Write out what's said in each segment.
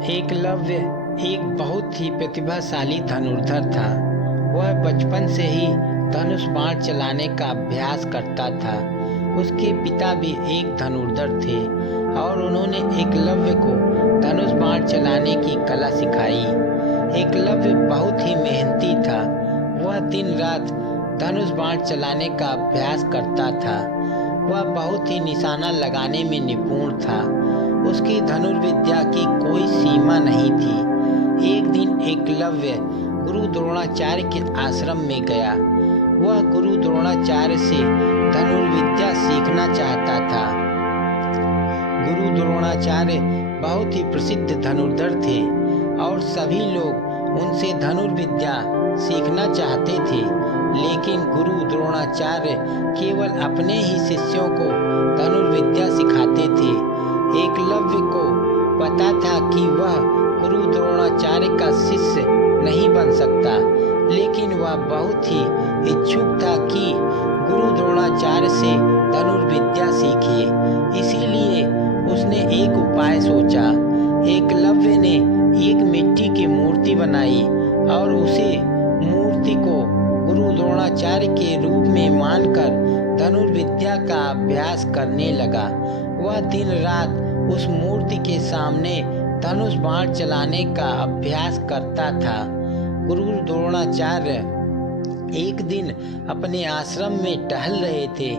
एकलव्य एक बहुत ही प्रतिभाशाली धनुर्धर था। वह बचपन से ही धनुष बाण चलाने का अभ्यास करता था। उसके पिता भी एक धनुर्धर थे और उन्होंने एकलव्य को धनुष बाण चलाने की कला सिखाई। एकलव्य बहुत ही मेहनती था। वह दिन रात धनुष बाण चलाने का अभ्यास करता था। वह बहुत ही निशाना लगाने में निपुण था। उसकी धनुर्विद्या की कोई सीमा नहीं थी। एक दिन एकलव्य गुरु द्रोणाचार्य के आश्रम में गया। वह गुरु द्रोणाचार्य से धनुर्विद्या सीखना चाहता था। गुरु द्रोणाचार्य बहुत ही प्रसिद्ध धनुर्धर थे और सभी लोग उनसे धनुर्विद्या सीखना चाहते थे, लेकिन गुरु द्रोणाचार्य केवल अपने ही शिष्यों को धनुर्विद्या सिखाते थे। एकलव्य को पता था कि वह गुरु द्रोणाचार्य का शिष्य नहीं बन सकता, लेकिन वह बहुत ही इच्छुक था कि गुरु द्रोणाचार्य से धनुर्विद्या सीखे। इसीलिए उसने एक उपाय सोचा। एकलव्य ने एक मिट्टी की मूर्ति बनाई और उसे मूर्ति को गुरु द्रोणाचार्य के रूप में मानकर धनुर्विद्या का अभ्यास करने लगा। वह दिन रात उस मूर्ति के सामने धनुष बाण चलाने का अभ्यास करता था। गुरु द्रोणाचार्य एक दिन अपने आश्रम में टहल रहे थे,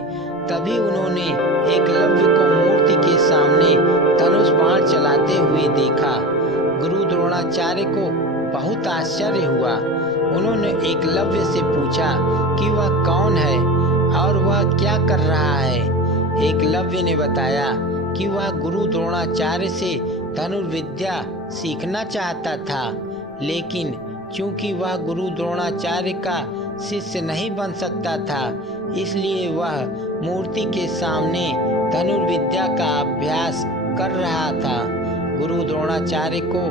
तभी उन्होंने एकलव्य को मूर्ति के सामने धनुष बाण चलाते हुए देखा। गुरु द्रोणाचार्य को बहुत आश्चर्य हुआ। उन्होंने एकलव्य से पूछा कि वह कौन है और वह क्या कर रहा है। एकलव्य ने बताया कि वह गुरु द्रोणाचार्य से धनुर्विद्या सीखना चाहता था, लेकिन चूंकि वह गुरु द्रोणाचार्य का शिष्य नहीं बन सकता था, इसलिए वह मूर्ति के सामने धनुर्विद्या का अभ्यास कर रहा था। गुरु द्रोणाचार्य को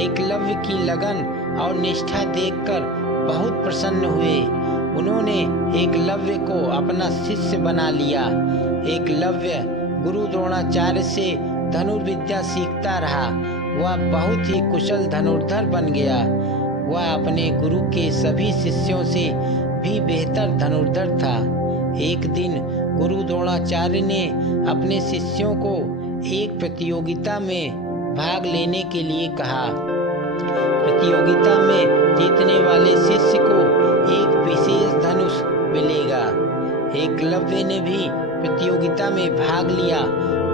एकलव्य की लगन और निष्ठा देखकर बहुत प्रसन्न हुए। उन्होंने एकलव्य को अपना शिष्य बना लिया। एकलव्य गुरु द्रोणाचार्य से धनुर्विद्या सीखता रहा। वह बहुत ही कुशल धनुर्धर बन गया। वह अपने गुरु के सभी शिष्यों से भी बेहतर धनुर्धर था। एक दिन गुरु द्रोणाचार्य ने अपने शिष्यों को एक प्रतियोगिता में भाग लेने के लिए कहा। प्रतियोगिता में जीतने वाले शिष्य को एक विशेष धनुष मिलेगा। एकलव्य ने भी प्रतियोगिता में भाग लिया।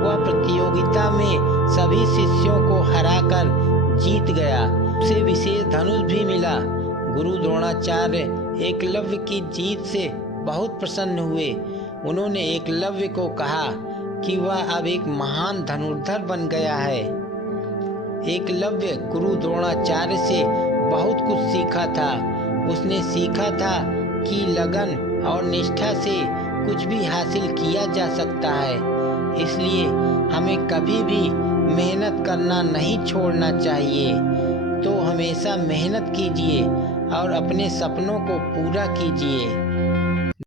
वह प्रतियोगिता में सभी शिष्यों को हराकर जीत गया। उसे विशेष धनुष भी मिला। गुरु द्रोणाचार्य एकलव्य की जीत से बहुत प्रसन्न हुए। उन्होंने एकलव्य को कहा कि वह अब एक महान धनुर्धर बन गया है। एकलव्य गुरु द्रोणाचार्य से बहुत कुछ सीखा था। उसने सीखा था कि लगन और निष्ठा से कुछ भी हासिल किया जा सकता है। इसलिए हमें कभी भी मेहनत करना नहीं छोड़ना चाहिए। तो हमेशा मेहनत कीजिए और अपने सपनों को पूरा कीजिए।